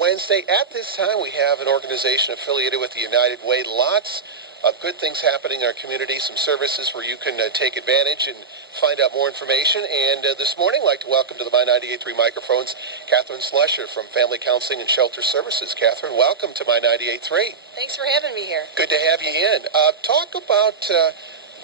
Wednesday, at this time, we have an organization affiliated with the United Way. Lots of good things happening in our community, some services where you can take advantage and find out more information. And this morning, I'd like to welcome to the My 98.3 microphones, Kathryn Slusher from Family Counseling and Shelter Services. Kathryn, welcome to My 98.3. Thanks for having me here. Good to have you in. Talk about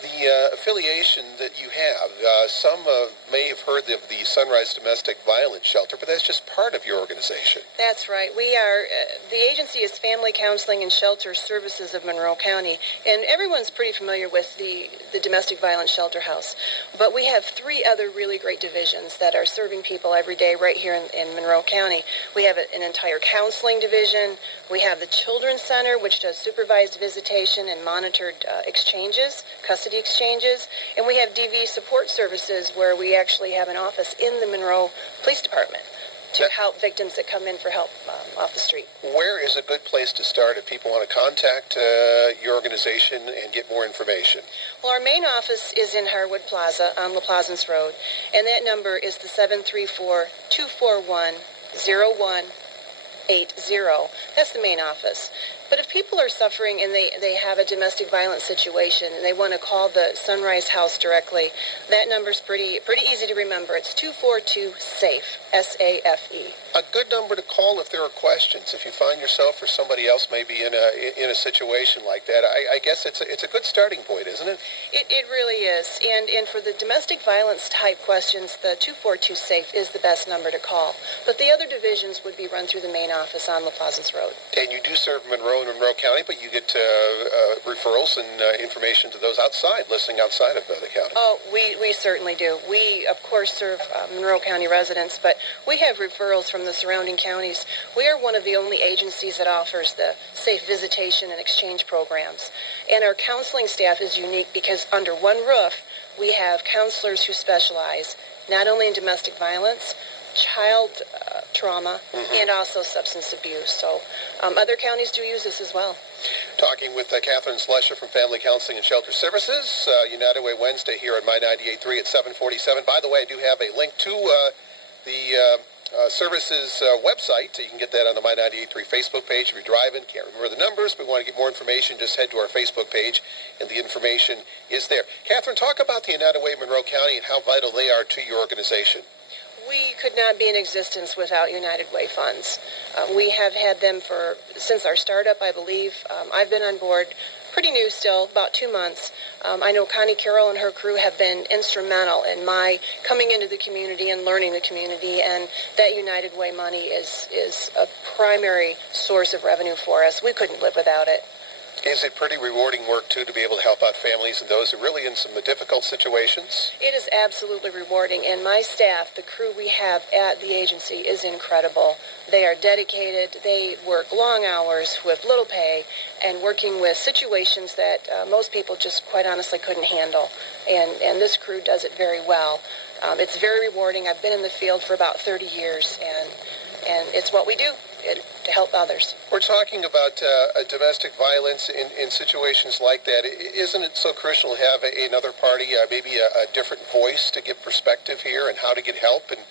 the affiliation that you have. Some may have heard of the Sunrise Domestic Violence Shelter, but that's just part of your organization. That's right. We are, the agency is Family Counseling and Shelter Services of Monroe County, and everyone's pretty familiar with the Domestic Violence Shelter House. But we have three other really great divisions that are serving people every day right here in Monroe County. We have an entire counseling division. We have the Children's Center, which does supervised visitation and monitored exchanges, custody exchanges, and we have DV support services where we actually have an office in the Monroe Police Department to help victims that come in for help off the street. Where is a good place to start if people want to contact your organization and get more information? Well, our main office is in Harwood Plaza on La Plaisance Road, and that number is the 734-241-0180. That's the main office. But if people are suffering and they have a domestic violence situation and they want to call the Sunrise House directly, that number's pretty easy to remember. It's 242-SAFE, S-A-F-E. A good number to call if there are questions. If you find yourself or somebody else may be in a situation like that, I guess it's a good starting point, isn't it? It really is. And for the domestic violence type questions, the 242-SAFE is the best number to call. But the other divisions would be run through the main office on La Plaisance Road. And you do serve Monroe and Monroe County, but you get referrals and information to those listening outside of the county. Oh, we certainly do. We, of course, serve Monroe County residents, but we have referrals from the surrounding counties. We are one of the only agencies that offers the safe visitation and exchange programs. And our counseling staff is unique because under one roof, we have counselors who specialize not only in domestic violence, child trauma, and also substance abuse. So other counties do use this as well. Talking with Kathryn Slusher from Family Counseling and Shelter Services, United Way Wednesday here at My 98.3 at 7:47. By the way, I do have a link to the services website. You can get that on the My 98.3 Facebook page. If you're driving, can't remember the numbers, but want to get more information, just head to our Facebook page, and the information is there. Kathryn, talk about the United Way Monroe County and how vital they are to your organization. We could not be in existence without United Way funds. We have had them since our startup, I believe. I've been on board pretty new still, about 2 months. I know Connie Carroll and her crew have been instrumental in my coming into the community and learning the community, and that United Way money is a primary source of revenue for us. We couldn't live without it. Is it pretty rewarding work, too, to be able to help out families and those who are really in some difficult situations? It is absolutely rewarding, and my staff, the crew we have at the agency, is incredible. They are dedicated. They work long hours with little pay and working with situations that most people just quite honestly couldn't handle, and this crew does it very well. It's very rewarding. I've been in the field for about 30 years, and it's what we do. To help others. We're talking about domestic violence in situations like that. Isn't it so crucial to have another party, maybe a different voice to give perspective here and how to get help and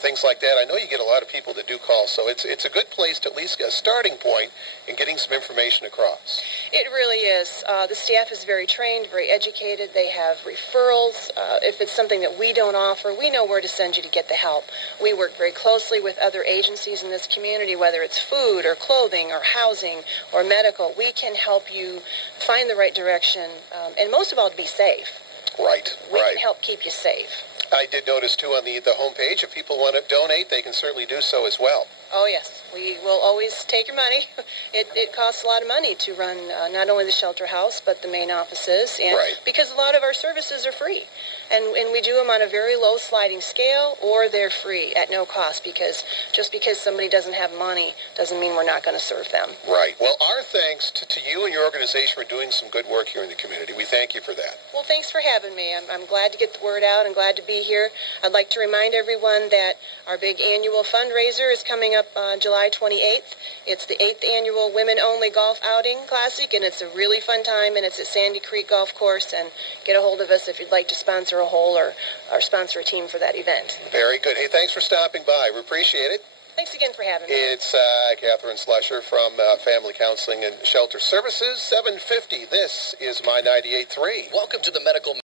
things like that? I know you get a lot of people that do call, so it's a good place to at least get a starting point in getting some information across. It really is. The staff is very trained, very educated. They have referrals. If it's something that we don't offer, we know where to send you to get the help. We work very closely with other agencies in this community, whether it's food or clothing or housing or medical. We can help you find the right direction, and most of all, to be safe. Right. We can help keep you safe. I did notice, too, on the homepage, if people want to donate, they can certainly do so as well. Oh, yes. We will always take your money. It costs a lot of money to run not only the shelter house, but the main offices, and because a lot of our services are free. And we do them on a very low sliding scale, or they're free at no cost, because just because somebody doesn't have money doesn't mean we're not going to serve them. Right. Well, our thanks to you and your organization for doing some good work here in the community. We thank you for that. Well, thanks for having me. I'm glad to get the word out and glad to be here. I'd like to remind everyone that our big annual fundraiser is coming up on July 28th. It's the 8th annual Women Only Golf Outing Classic, and it's a really fun time, and it's at Sandy Creek Golf Course. And get a hold of us if you'd like to sponsor a hole or sponsor a team for that event. Very good. Hey, thanks for stopping by. We appreciate it. Thanks again for having me. It's Kathryn Slusher from Family Counseling and Shelter Services, 750. This is My 98.3. Welcome to the Medical